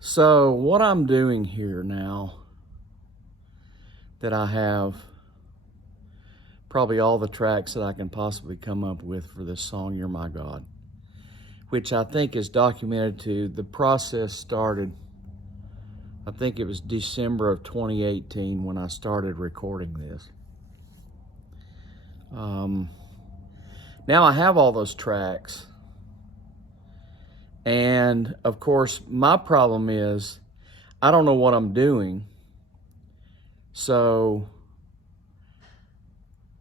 So what I'm doing here now that I have probably all the tracks that I can possibly come up with for this song, You're My God, which I think is documented to the process started, I think it was December of 2018 when I started recording this. Now I have all those tracks. And of course, my problem is I don't know what I'm doing. So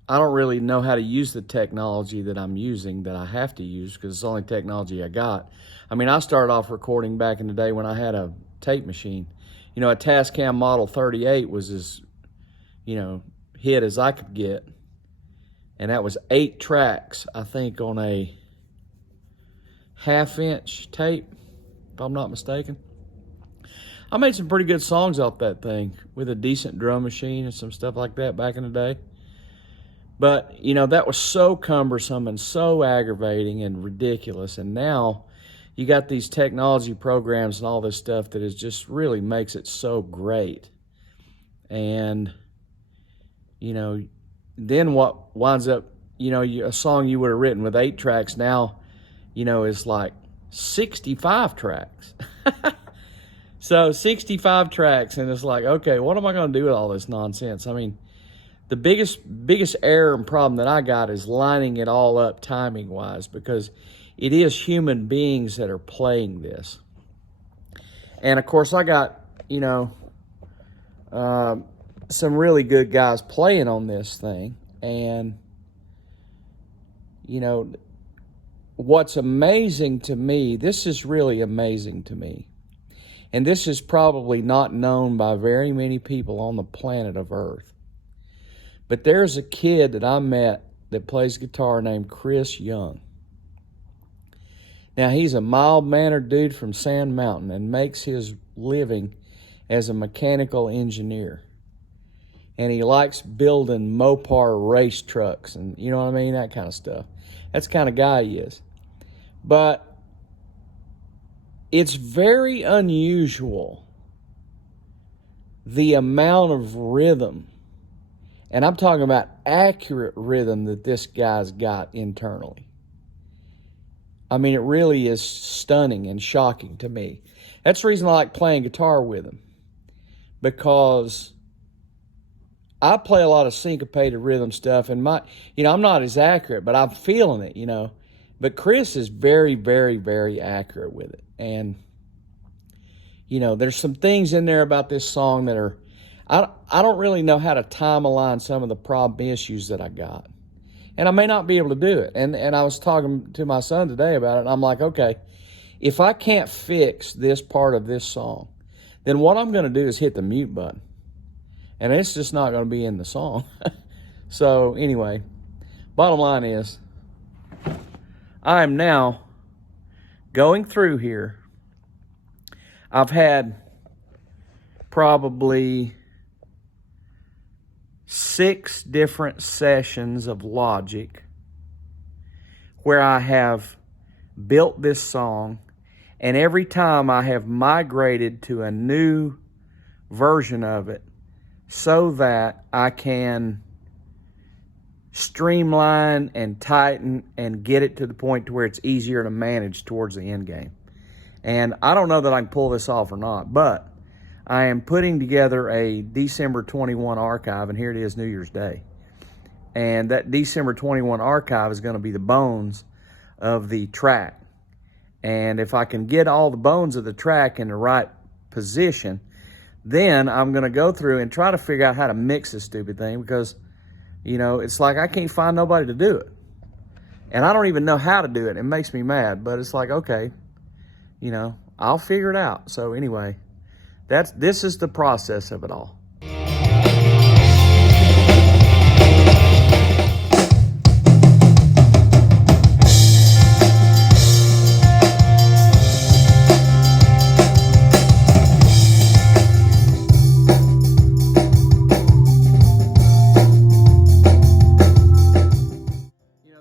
I don't really know how to use the technology that I'm using, that I have to use, because it's the only technology I got. I mean, I started off recording back in the day when I had a tape machine. You know, a Tascam Model 38 was as, hit as I could get. And that was 8 tracks, I think, on a half-inch tape, if I'm not mistaken. I made some pretty good songs off that thing with a decent drum machine and some stuff like that back in the day. But, that was so cumbersome and so aggravating and ridiculous. And now you got these technology programs and all this stuff that is just really makes it so great. And, then what winds up, a song you would have written with 8 tracks now, is like 65 tracks. So 65 tracks, and it's like, okay, what am I going to do with all this nonsense? I mean, the biggest error and problem that I got is lining it all up timing-wise, because it is human beings that are playing this. And, of course, I got, some really good guys playing on this thing. And, what's amazing to me, this is really amazing to me, and this is probably not known by very many people on the planet of Earth, but there's a kid that I met that plays guitar named Chris Young. Now, he's a mild-mannered dude from Sand Mountain and makes his living as a mechanical engineer. And he likes building Mopar race trucks and, that kind of stuff. That's the kind of guy he is. But it's very unusual, the amount of rhythm, and I'm talking about accurate rhythm, that this guy's got internally. I mean, it really is stunning and shocking to me. That's the reason I like playing guitar with him, because I play a lot of syncopated rhythm stuff, and I'm not as accurate, but I'm feeling it, But Chris is very, very, very accurate with it. And, there's some things in there about this song that are, I don't really know how to time align some of the problem issues that I got. And I may not be able to do it. And I was talking to my son today about it, and I'm like, okay, if I can't fix this part of this song, then what I'm going to do is hit the mute button. And it's just not going to be in the song. So anyway, bottom line is, I am now going through here. I've had probably 6 different sessions of Logic where I have built this song, and every time I have migrated to a new version of it, so that I can streamline and tighten and get it to the point to where it's easier to manage towards the end game. And I don't know that I can pull this off or not, but I am putting together a December 21 archive, and here it is, New Year's Day. And that December 21 archive is going to be the bones of the track. And if I can get all the bones of the track in the right position, then I'm going to go through and try to figure out how to mix this stupid thing, because, it's like I can't find nobody to do it. And I don't even know how to do it. It makes me mad, but it's like, okay, I'll figure it out. So anyway, this is the process of it all.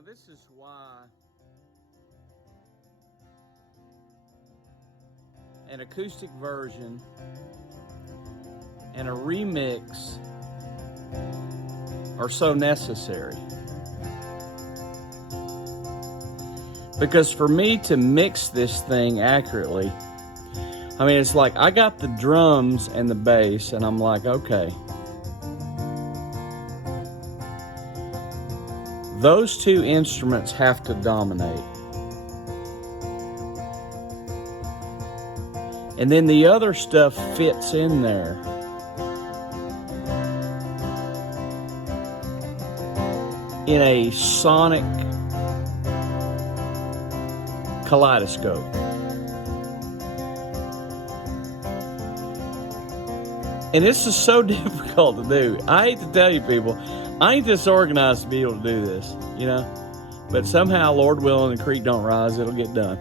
This is why an acoustic version, and a remix are so necessary. Because for me to mix this thing accurately, I mean, it's like I got the drums and the bass, and I'm like, okay, those two instruments have to dominate. And then the other stuff fits in there. In a sonic kaleidoscope. And this is so difficult to do. I hate to tell you people, I ain't this organized to be able to do this, you know? But somehow, Lord willing, the creek don't rise, it'll get done.